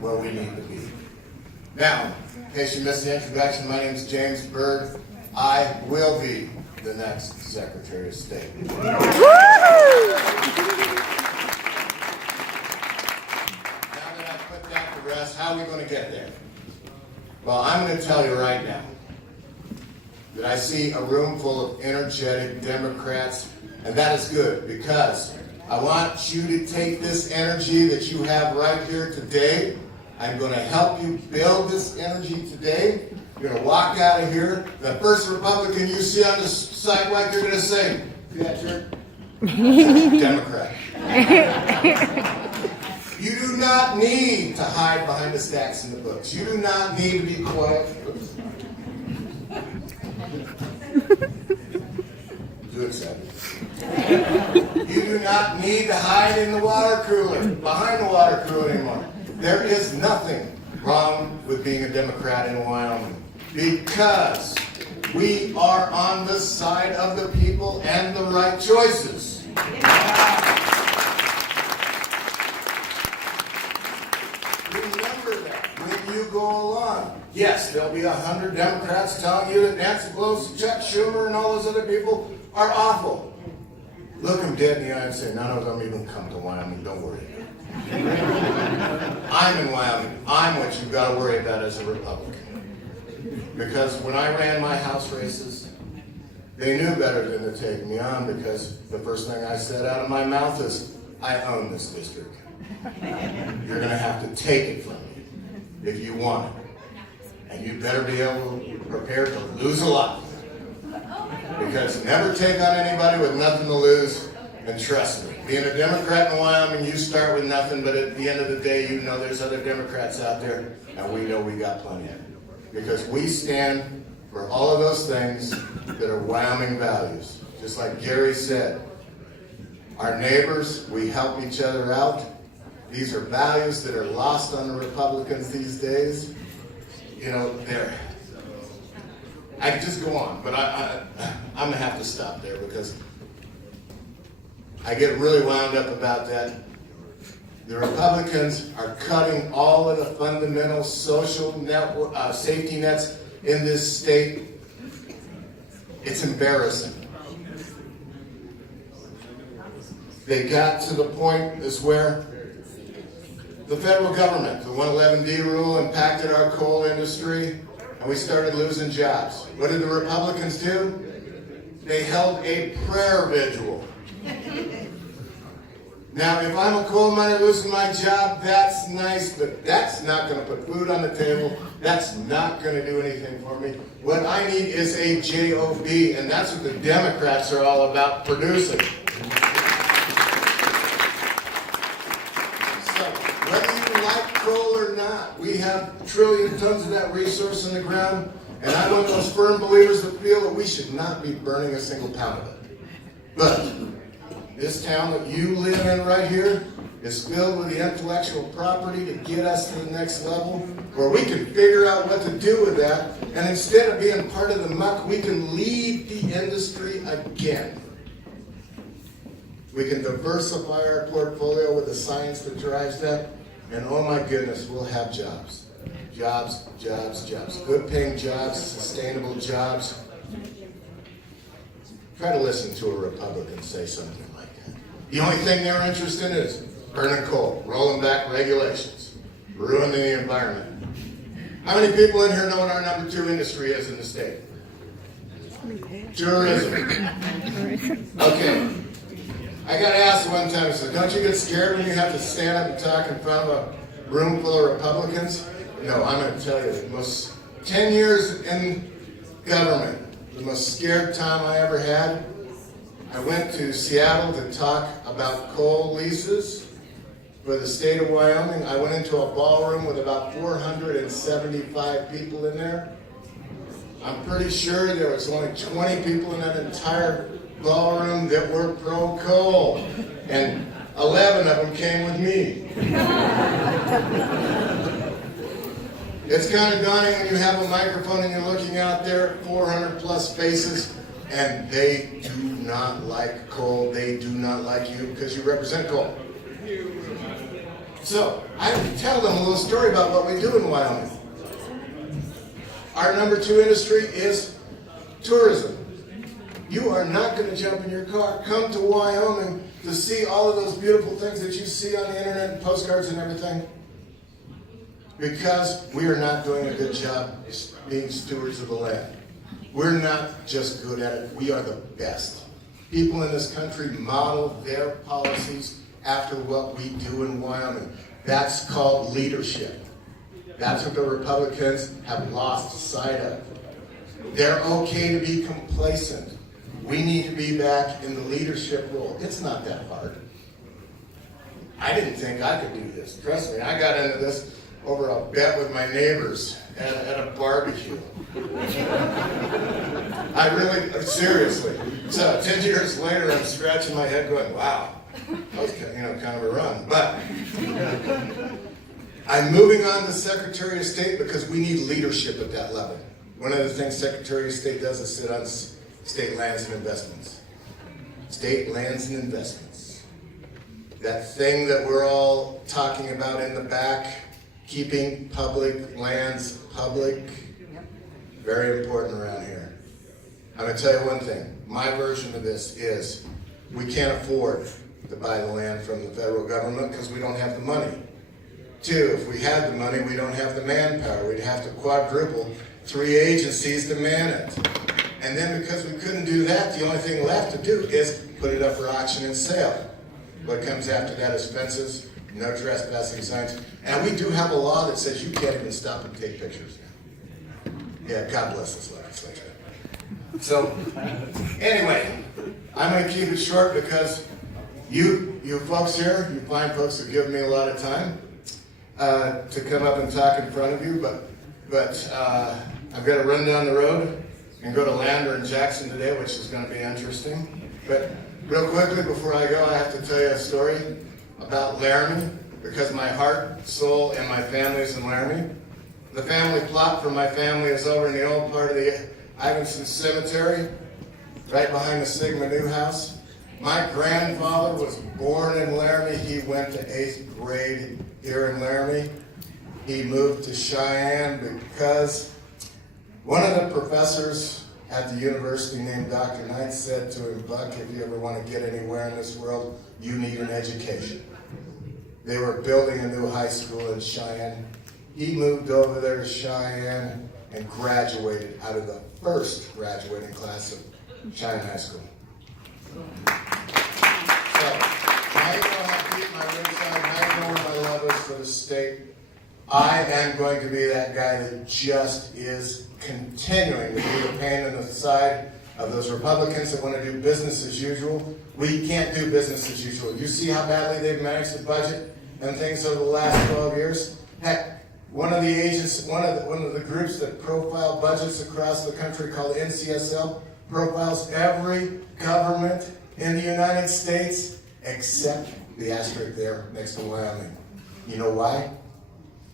where we need to be. Now, in case you missed the introduction, my name is James Byrd. I will be the next Secretary of State. Now that I've put that to rest, how are we going to get there? Well, I'm going to tell you right now that I see a room full of energetic Democrats, and that is good, because I want you to take this energy that you have right here today. I'm going to help you build this energy today. You're going to walk out of here. The first Republican you see on the sidewalk, you're going to say, "See that shirt? Democrat." You do not need to hide behind the stacks in the books. You do not need to be quiet. Too excited. You do not need to hide in the water cooler, behind the water cooler anymore. There is nothing wrong with being a Democrat in Wyoming, because we are on the side of the people and the right choices. Remember that when you go along. Yes, there'll be 100 Democrats telling you that Nancy Pelosi, Chuck Schumer, and all those other people are awful. Look them dead in the eye and say, none of them even come to Wyoming, don't worry. I'm in Wyoming. I'm what you've got to worry about as a Republican. Because when I ran my House races, they knew better than to take me on, because the first thing I said out of my mouth is, I own this district. You're going to have to take it from me if you want it. And you better be able to prepare to lose a lot. Because never take on anybody with nothing to lose, and trust me, being a Democrat in Wyoming, you start with nothing, but at the end of the day, you know there's other Democrats out there, and we know we got plenty of them. Because we stand for all of those things that are Wyoming values. Just like Gary said, our neighbors, we help each other out. These are values that are lost on the Republicans these days. You know, I could just go on, but I'm going to have to stop there, because I get really wound up about that. The Republicans are cutting all of the fundamental social network, safety nets in this state. It's embarrassing. They got to the point is where the federal government, the 111D rule, impacted our coal industry, and we started losing jobs. What did the Republicans do? They held a prayer vigil. Now, if I'm a coal miner losing my job, that's nice, but that's not going to put food on the table. That's not going to do anything for me. What I need is a job, and that's what the Democrats are all about, producing. So, whether you like coal or not, we have trillion tons of that resource in the ground, and I'm one of those firm believers that feel that we should not be burning a single pound of it. But this town that you live in right here is filled with the intellectual property to get us to the next level, where we can figure out what to do with that, and instead of being part of the muck, we can lead the industry again. We can diversify our portfolio with the science that drives that, and oh my goodness, we'll have jobs. Jobs, jobs, jobs. Good paying jobs, sustainable jobs. Try to listen to a Republican say something like that. The only thing they're interested in is burning coal, rolling back regulations, ruining the environment. How many people in here know what our number 2 industry is in the state? Tourism. Okay. I got asked one time, I said, don't you get scared when you have to stand up and talk in front of a room full of Republicans? No, I'm going to tell you, the most 10 years in government, the most scared time I ever had, I went to Seattle to talk about coal leases for the state of Wyoming. I went into a ballroom with about 475 people in there. I'm pretty sure there was only 20 people in that entire ballroom that were pro-coal, and 11 of them came with me. It's kind of daunting when you have a microphone and you're looking out there at 400 plus faces, and they do not like coal. They do not like you because you represent coal. So I tell them a little story about what we do in Wyoming. Our number 2 industry is tourism. You are not going to jump in your car, come to Wyoming to see all of those beautiful things that you see on the internet and postcards and everything, because we are not doing a good job being stewards of the land. We're not just good at it, we are the best. People in this country model their policies after what we do in Wyoming. That's called leadership. That's what the Republicans have lost sight of. They're okay to be complacent. We need to be back in the leadership role. It's not that hard. I didn't think I could do this. Trust me, I got into this over a bet with my neighbors at a barbecue. I really, seriously. So 10 years later, I'm scratching my head going, wow, that was kind of a run. But I'm moving on to Secretary of State because we need leadership at that level. One of the things Secretary of State does is sit on state lands and investments. State lands and investments. That thing that we're all talking about in the back, keeping public lands public, very important around here. I'm going to tell you one thing. My version of this is we can't afford to buy the land from the federal government because we don't have the money. 2, if we had the money, we don't have the manpower. We'd have to quadruple 3 agencies to man it. And then because we couldn't do that, the only thing left to do is put it up for auction and sale. What comes after that is fences, no trespassing signs. And we do have a law that says you can't even stop and take pictures. Yeah, God bless this legislature. So, anyway, I'm going to keep it short because you folks here, you fine folks have given me a lot of time to come up and talk in front of you, but I've got to run down the road and go to Lander and Jackson today, which is going to be interesting. But real quickly before I go, I have to tell you a story about Laramie, because my heart, soul, and my family is in Laramie. The family plot for my family is over in the old part of the Ivinson Cemetery, right behind the Sigma New House. My grandfather was born in Laramie. He went to 8th grade here in Laramie. He moved to Cheyenne because one of the professors at the university named Dr. Knight said to him, Buck, if you ever want to get anywhere in this world, you need an education. They were building a new high school in Cheyenne. He moved over there to Cheyenne and graduated out of the first graduating class of Cheyenne High School. So, now you know how to keep my rings on, now you know what my love is for the state. I am going to be that guy that just is continuing to be the pain in the side of those Republicans that want to do business as usual. We can't do business as usual. You see how badly they've managed the budget and things over the last 12 years? Heck, one of the groups that profile budgets across the country called NCSL profiles every government in the United States except the asterisk there next to Wyoming. You know why?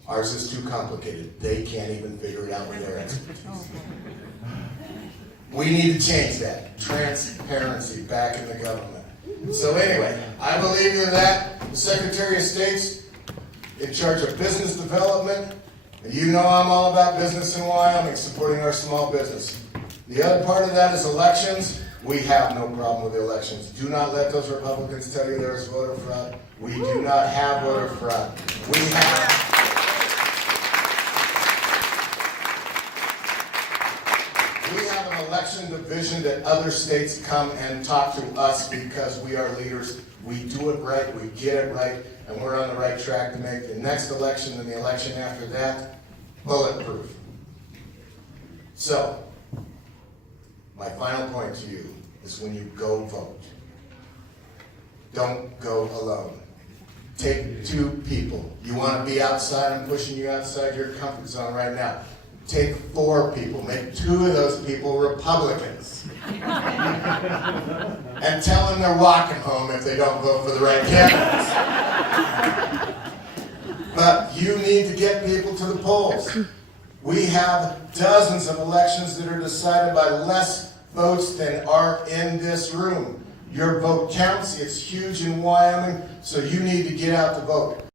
Ours is too complicated. They can't even figure it out with their expertise. We need to change that. Transparency back in the government. So anyway, I believe in that. The Secretary of State's in charge of business development. You know I'm all about business in Wyoming, supporting our small business. The other part of that is elections. We have no problem with elections. Do not let those Republicans tell you there's voter fraud. We do not have voter fraud. We have an election division that other states come and talk to us because we are leaders. We do it right, we get it right, and we're on the right track to make the next election and the election after that bulletproof. So, my final point to you is when you go vote, don't go alone. Take 2 people. You want to be outside, I'm pushing you outside your comfort zone right now. Take 4 people, make 2 of those people Republicans. And tell them they're walking home if they don't vote for the right candidates. But you need to get people to the polls. We have dozens of elections that are decided by less votes than are in this room. Your vote counts, it's huge in Wyoming, so you need to get out to vote.